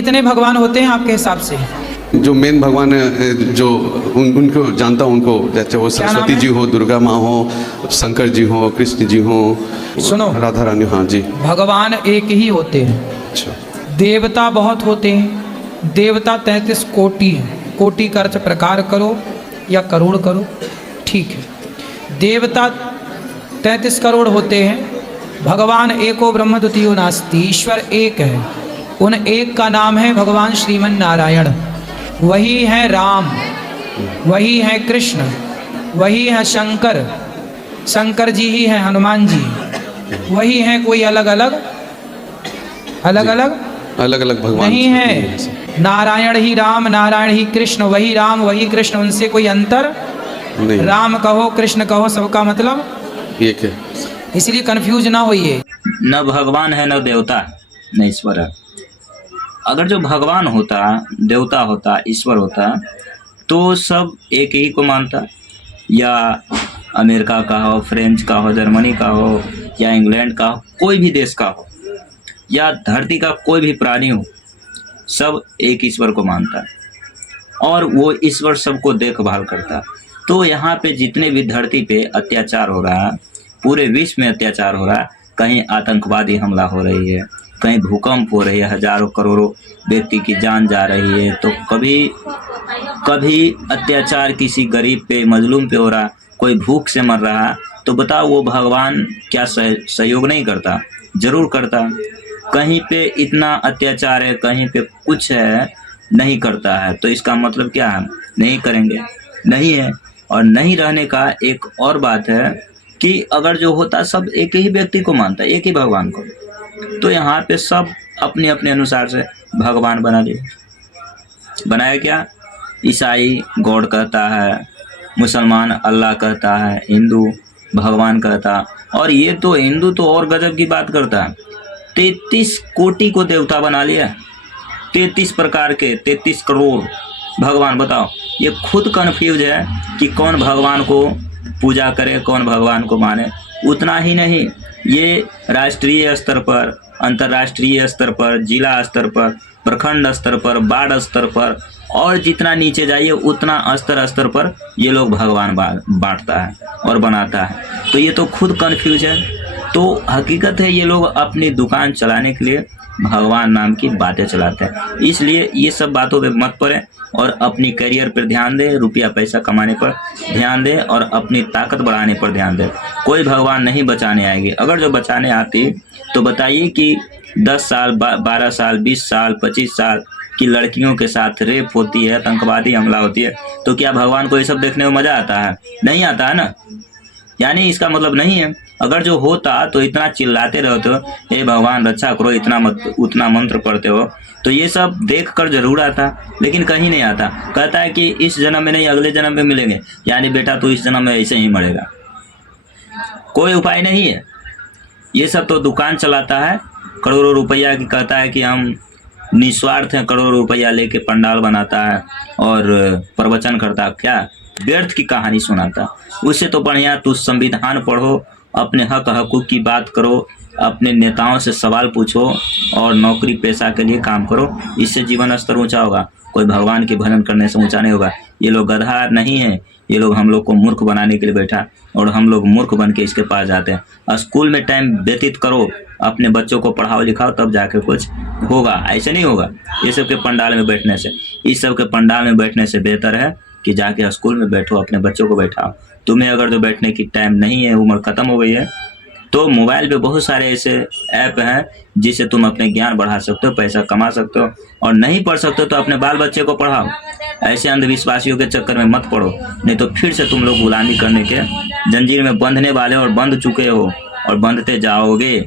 कितने भगवान होते हैं आपके हिसाब से? जो मेन भगवान है, जो उनको जानता हूँ, उनको जैसे वो सरस्वती जी हो, दुर्गा माँ हो, शंकर जी हो, कृष्ण जी हो, सुनो, राधा रानी। हाँ जी। भगवान एक ही होते हैं। अच्छा। देवता बहुत होते हैं। देवता 33 कोटि हैं। कोटि का अर्थ प्रकार करो या करोड़ करो, ठीक है। देवता 33 करोड़ होते हैं। भगवान एको ब्रह्म द्वितीयो नास्ति, ईश्वर एक है। उन एक का नाम है भगवान श्रीमन नारायण। वही है राम, वही है कृष्ण, वही है शंकर। शंकर जी ही है हनुमान जी। वही है, कोई अलग अलग भगवान नहीं है। नारायण ही राम, नारायण ही कृष्ण, वही राम वही कृष्ण, उनसे कोई अंतर नहीं। राम कहो कृष्ण कहो, सबका मतलब एक है। इसलिए कंफ्यूज ना होइए। न भगवान है, न देवता है, न ईश्वर है। अगर जो भगवान होता, देवता होता, ईश्वर होता, तो सब एक ही को मानता। या अमेरिका का हो, फ्रेंच का हो, जर्मनी का हो, या इंग्लैंड का हो, कोई भी देश का हो, या धरती का कोई भी प्राणी हो, सब एक ईश्वर को मानता और वो ईश्वर सबको देखभाल करता। तो यहाँ पे जितने भी धरती पे अत्याचार हो रहा है, पूरे विश्व में अत्याचार हो रहा है, कहीं आतंकवादी हमला हो रही है, कहीं भूकंप हो रही है, हजारों करोड़ों व्यक्ति की जान जा रही है, तो कभी अत्याचार किसी गरीब पे, मजलूम पे हो रहा, कोई भूख से मर रहा, तो बताओ वो भगवान क्या सहयोग नहीं करता? जरूर करता। कहीं पे इतना अत्याचार है, कहीं पे कुछ है, नहीं करता है, तो इसका मतलब क्या है? नहीं करेंगे, नहीं है। और नहीं रहने का एक और बात है कि अगर जो होता सब एक ही व्यक्ति को मानता, एक ही भगवान को, तो यहाँ पे सब अपने अपने अनुसार से भगवान बना लिए। बनाया क्या? ईसाई गॉड कहता है, मुसलमान अल्लाह कहता है, हिंदू भगवान कहता, और ये तो हिंदू तो और गजब की बात करता है, 33 कोटि को देवता बना लिया। 33 प्रकार के 33 करोड़ भगवान। बताओ, ये खुद कन्फ्यूज है कि कौन भगवान को पूजा करे, कौन भगवान को माने। उतना ही नहीं, ये राष्ट्रीय स्तर पर, अंतर्राष्ट्रीय स्तर पर, जिला स्तर पर, प्रखंड स्तर पर, वार्ड स्तर पर, और जितना नीचे जाइए उतना स्तर पर ये लोग भगवान बांटता है और बनाता है। तो ये तो खुद कन्फ्यूज है। तो हकीकत है ये लोग अपनी दुकान चलाने के लिए भगवान नाम की बातें चलाते हैं। इसलिए ये सब बातों पे मत पड़े और अपनी करियर पर ध्यान दे, रुपया पैसा कमाने पर ध्यान दे और अपनी ताकत बढ़ाने पर ध्यान दे। कोई भगवान नहीं बचाने आएगी। अगर जो बचाने आती तो बताइए कि 10 साल, 12 साल, 20 साल, 25 साल की लड़कियों के साथ रेप होती है, आतंकवादी हमला होती है, तो क्या भगवान को ये सब देखने में मजा आता है? नहीं आता है ना। यानी इसका मतलब नहीं है। अगर जो होता तो इतना चिल्लाते रहते हो, हे भगवान रक्षा करो, उतना मंत्र पढ़ते हो, तो ये सब देख कर जरूर आता, लेकिन कहीं नहीं आता। कहता है कि इस जन्म में नहीं, अगले जन्म में मिलेंगे। यानी बेटा तू इस जन्म में ऐसे ही मरेगा, कोई उपाय नहीं है। ये सब तो दुकान चलाता है, करोड़ों रुपया की, कहता है कि हम निस्वार्थ हैं, करोड़ों रुपया लेके पंडाल बनाता है और प्रवचन करता, क्या व्यर्थ की कहानी सुनाता। उससे तो बढ़िया तू संविधान पढ़ो, अपने हक हकूक़ की बात करो, अपने नेताओं से सवाल पूछो और नौकरी पेशा के लिए काम करो। इससे जीवन स्तर ऊंचा होगा, कोई भगवान के भजन करने से ऊंचा नहीं होगा। ये लोग गधा नहीं है, ये लोग हम लोग को मूर्ख बनाने के लिए बैठा और हम लोग मूर्ख बन के इसके पास जाते हैं। स्कूल में टाइम व्यतीत करो, अपने बच्चों को पढ़ाओ लिखाओ, तब जाके कुछ होगा, ऐसे नहीं होगा ये सब के पंडाल में बैठने से। इस सब के पंडाल में बैठने से बेहतर है कि जाके स्कूल में बैठो, अपने बच्चों को बैठाओ। तुम्हें अगर जो बैठने की टाइम नहीं है, उम्र खत्म हो गई है, तो मोबाइल पे बहुत सारे ऐसे ऐप हैं जिससे तुम अपने ज्ञान बढ़ा सकते हो, पैसा कमा सकते हो। और नहीं पढ़ सकते हो तो अपने बाल बच्चे को पढ़ाओ। ऐसे अंधविश्वासियों के चक्कर में मत पड़ो, नहीं तो फिर से तुम लोग गुलामी करने के जंजीर में बंधने वाले और बंध चुके हो और बंधते जाओगे।